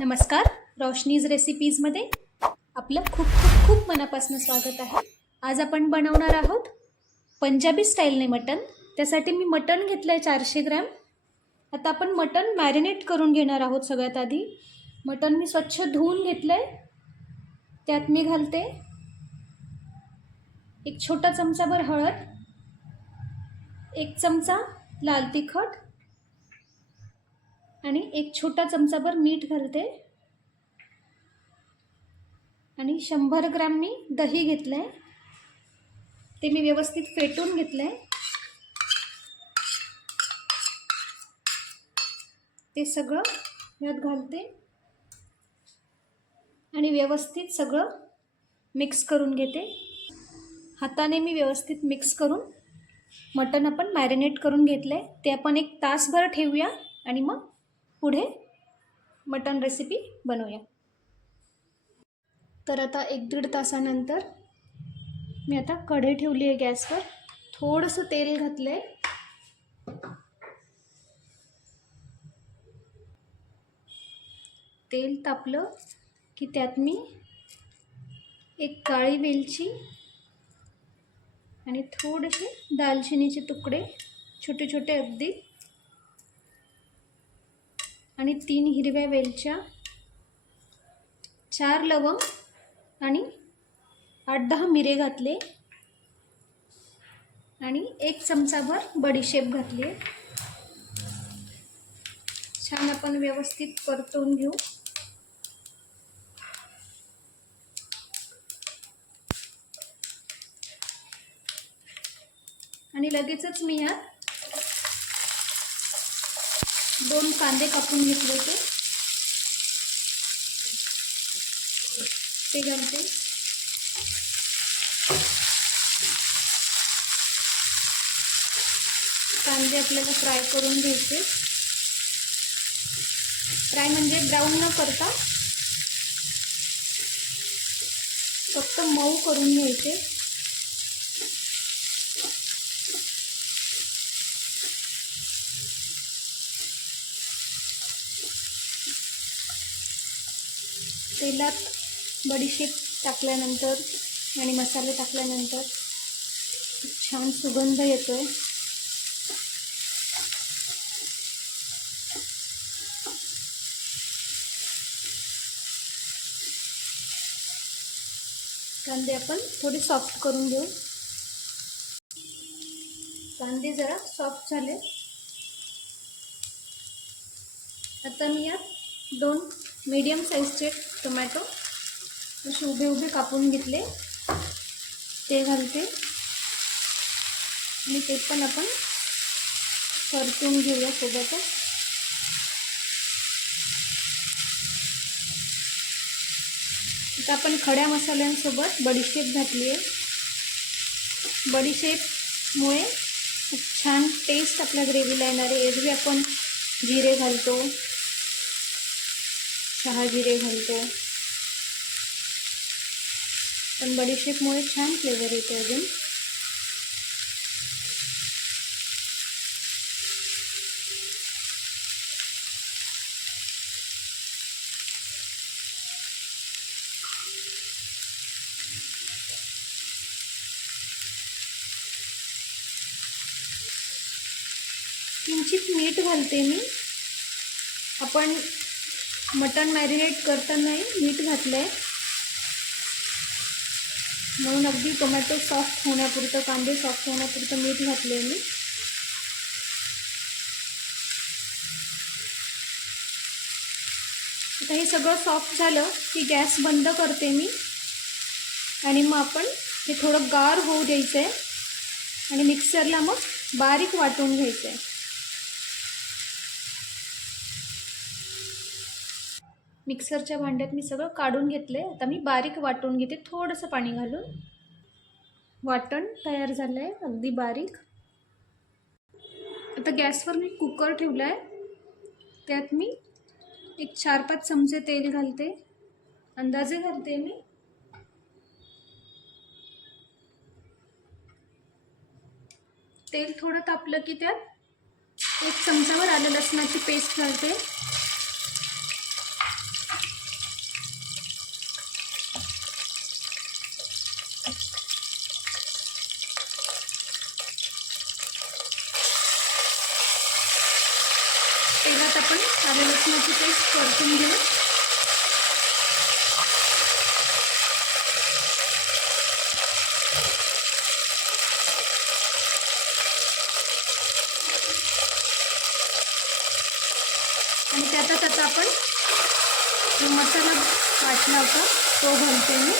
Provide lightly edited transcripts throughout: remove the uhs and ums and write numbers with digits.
नमस्कार. रोशनीज रेसिपीजमध्ये आपलं खूप खूप खूप मनापासून स्वागत आहे. आज आपण बनवणार आहोत पंजाबी स्टाईलने मटण. त्यासाठी मी मटण घेतलं आहे 400 ग्रॅम. आता आपण मटण मॅरिनेट करून घेणार आहोत. सगळ्यात आधी मटण मी स्वच्छ धुवून घेतलं आहे. त्यात मी घालते एक छोटा चमचाभर हळद, 1 चमचा लाल तिखट आणि 1 छोटा चमचाभर मीठ घालते आणि 100 ग्रॅम मी दही घेतलं आहे. ते मी व्यवस्थित फेटून घेतलं आहे. ते सगळं यात घालते आणि व्यवस्थित सगळं मिक्स करून घेते. हाताने मी व्यवस्थित मिक्स करून मटण आपण मॅरिनेट करून घेतलं आहे. ते आपण 1 तासभर ठेवूया आणि मग पुढे मटण रेसिपी बनवूया. तर आता 1-1.5 तासानंतर मी आता कढई ठेवली आहे गॅसवर. थोडंसं तेल घातलं आहे. तेल तापलं की त्यात मी 1 काळी वेलची आणि थोडेसे दालचिनीचे तुकडे छोटे छोटे अगदी आणि 3 हिरव्या वेलच्या, 4 लवंग आणि 8-10 मिरे घातले आणि 1 चमचाभर बडीशेप घातली. छान आपण व्यवस्थित परतवून घेऊ. आणि लगेचच मी यात 2 कांदे कापून घेतले होते ते घालते. कांदे आपल्याला फ्राय करून घ्यायचे. फ्राय म्हणजे ब्राऊन न करता फक्त मऊ करून घ्यायचे. तेलात बडीशेप टाकल्यानंतर आणि मसाले टाकल्यानंतर छान सुगंध येतोय. कांदे आपण थोडे सॉफ्ट करून घेऊ. कांदे जरा सॉफ्ट झाले. आता मी यात 2 मीडियम साईजचे टोमॅटो असे उभे उभे कापून घेतले ते घालते आणि ते पण आपण परतून घेऊया सोबतच. आता आपण खड्या मसाल्यांसोबत बडीशेप घातली आहे. बडीशेपमुळे खूप छान टेस्ट आपल्या ग्रेव्हीला येणार आहे. एरवी आपण जिरे घालतो, चहा जिरे घालतो, पण बडीशेपमुळे छान फ्लेवर येते अजून. किंचित मीठ घालते मी. आपण मटण मॅरिनेट करतानाही मीठ घातलं आहे म्हणून अगदी टोमॅटो सॉफ्ट होण्यापुरतं, कांदे सॉफ्ट होण्यापुरतं मीठ घातले मी. आता हे सगळं सॉफ्ट झालं की गॅस बंद करते मी आणि मग आपण हे थोडं गार होऊ द्यायचं आहे आणि मिक्सरला मग बारीक वाटून घ्यायचं आहे. मिक्सरच्या भांड्यात मी सगळं काढून घेतलं आहे. आता मी बारीक वाटून घेते थोडंसं पाणी घालून. वाटण तयार झालं आहे अगदी बारीक. आता गॅसवर मी कुकर ठेवला आहे. त्यात मी 4-5 चमचे तेल घालते. अंदाजे घालते मी. तेल थोडं तापलं की त्यात 1 चमचाभर आलं लसणाची पेस्ट घालते. तेलात आपण आलं लसणाची पेस्ट परतून घेऊ. आणि त्यातच आता आपण जो मसाला वाटला होता तो घालते मी.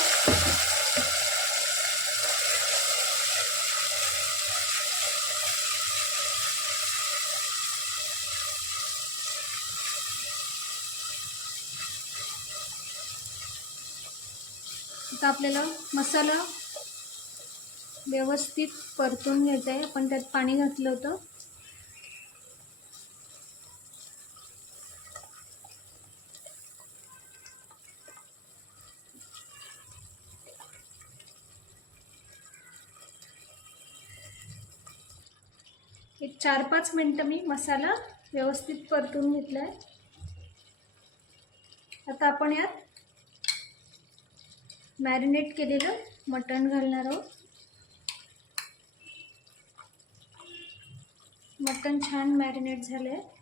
आता आपल्याला मसाला व्यवस्थित परतून घ्यायचा आहे. आपण त्यात पाणी घातलं होतं. एक 4-5 मिनटं मी मसाला व्यवस्थित परतून घेतला आहे. आता आपण यात मॅरिनेट केलेलं मटण घालणार आहोत. मटण छान मॅरिनेट झालं आहे.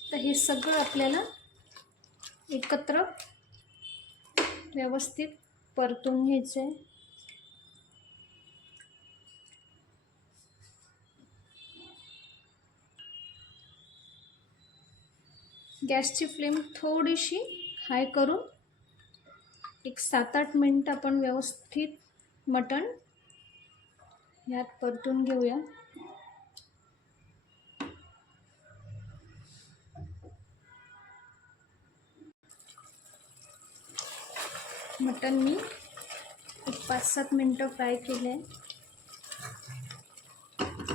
तर हे सगळं आपल्याला एकत्र व्यवस्थित परतून घ्यायचं आहे. गॅसची फ्लेम थोडीशी हाय करून एक 7-8 मिनटं आपण व्यवस्थित मटण यात परतून घेऊया. मटण मी एक 5-7 मिनटं फ्राय केले आहे.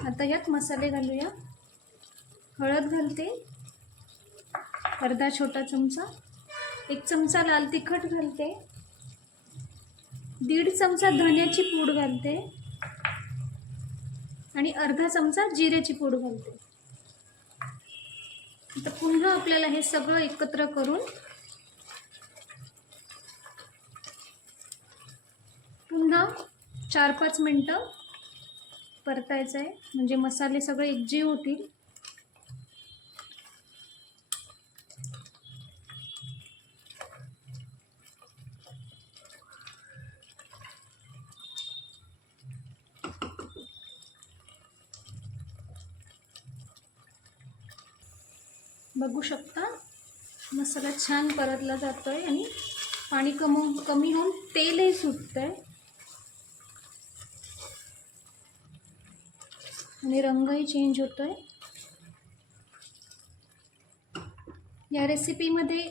आता यात मसाले घालूया. हळद घालते अर्धा छोटा चमचा, 1 चमचा लाल तिखट घालते, 1.5 चमचा धण्याची पूड घालते आणि अर्धा चमचा जिऱ्याची पूड घालते. आता पुन्हा आपल्याला हे सगळं एकत्र करून पुन्हा 4-5 मिनटं परतायचं आहे, म्हणजे मसाले सगळे एकजीव होतील. बघू शकता मसाला छान परतला जातोय आणि पाणी कमी होऊन तेलही सुटतंय आणि रंगही चेंज होतोय. या रेसिपीमध्ये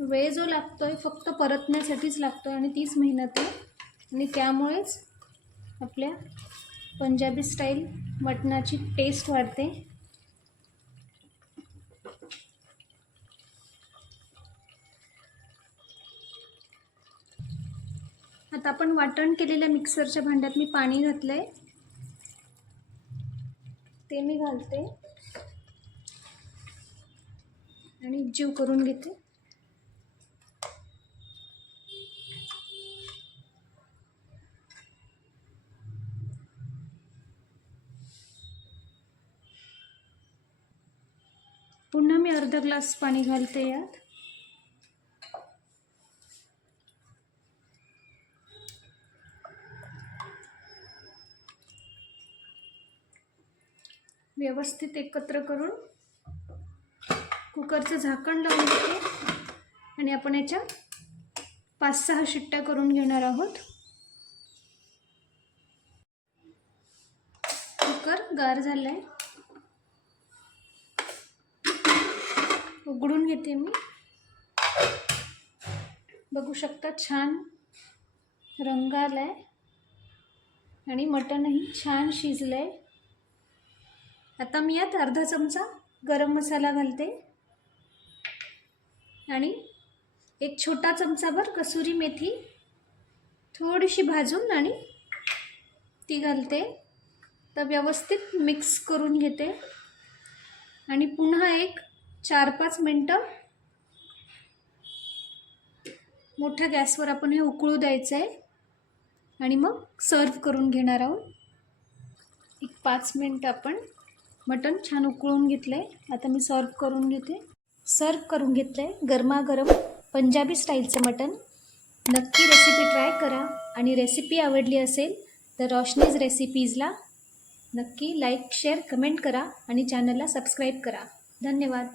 वेळ जो लागतोय फक्त परतण्यासाठीच लागतोय आणि तीच मेहनत आहे. आणि त्यामुळेच आपल्या पंजाबी स्टाईल मटणाची टेस्ट वाढते. आता आपण वाटण केलेल्या मिक्सरच्या भांड्यात मी पाणी घातलंय, ते मी घालते आणि जीव करून घेते. पुन्हा मी अर्धा ग्लास पाणी घालते यात. व्यवस्थित एकत्र करून कुकरचं झाकण लावून घेते आणि आपण याच्या 5-6 शिट्ट्या करून घेणार आहोत. कुकर गार झालाय, उघडून घेते मी. बघू शकता छान रंग आलाय आणि मटणही छान शिजलंय. आता मी यात अर्धा चमचा गरम मसाला घालते आणि एक छोटा चमचाभर कसुरी मेथी थोडीशी भाजून आणि ती घालते. तर व्यवस्थित मिक्स करून घेते आणि पुन्हा एक 4-5 मिनटं मोठ्या गॅसवर आपण हे उकळू द्यायचं आहे आणि मग सर्व करून घेणार आहोत. एक 5 मिनटं आपण मटण छान उकळून घेतलं आहे. आता मी सर्व करून घेते. सर्व करून घेतलं आहे गरमागरम पंजाबी स्टाईलचं मटण. नक्की रेसिपी ट्राय करा आणि रेसिपी आवडली असेल तर रोशनीज रेसिपीजला नक्की लाईक, शेअर, कमेंट करा आणि चॅनलला सबस्क्राईब करा. धन्यवाद.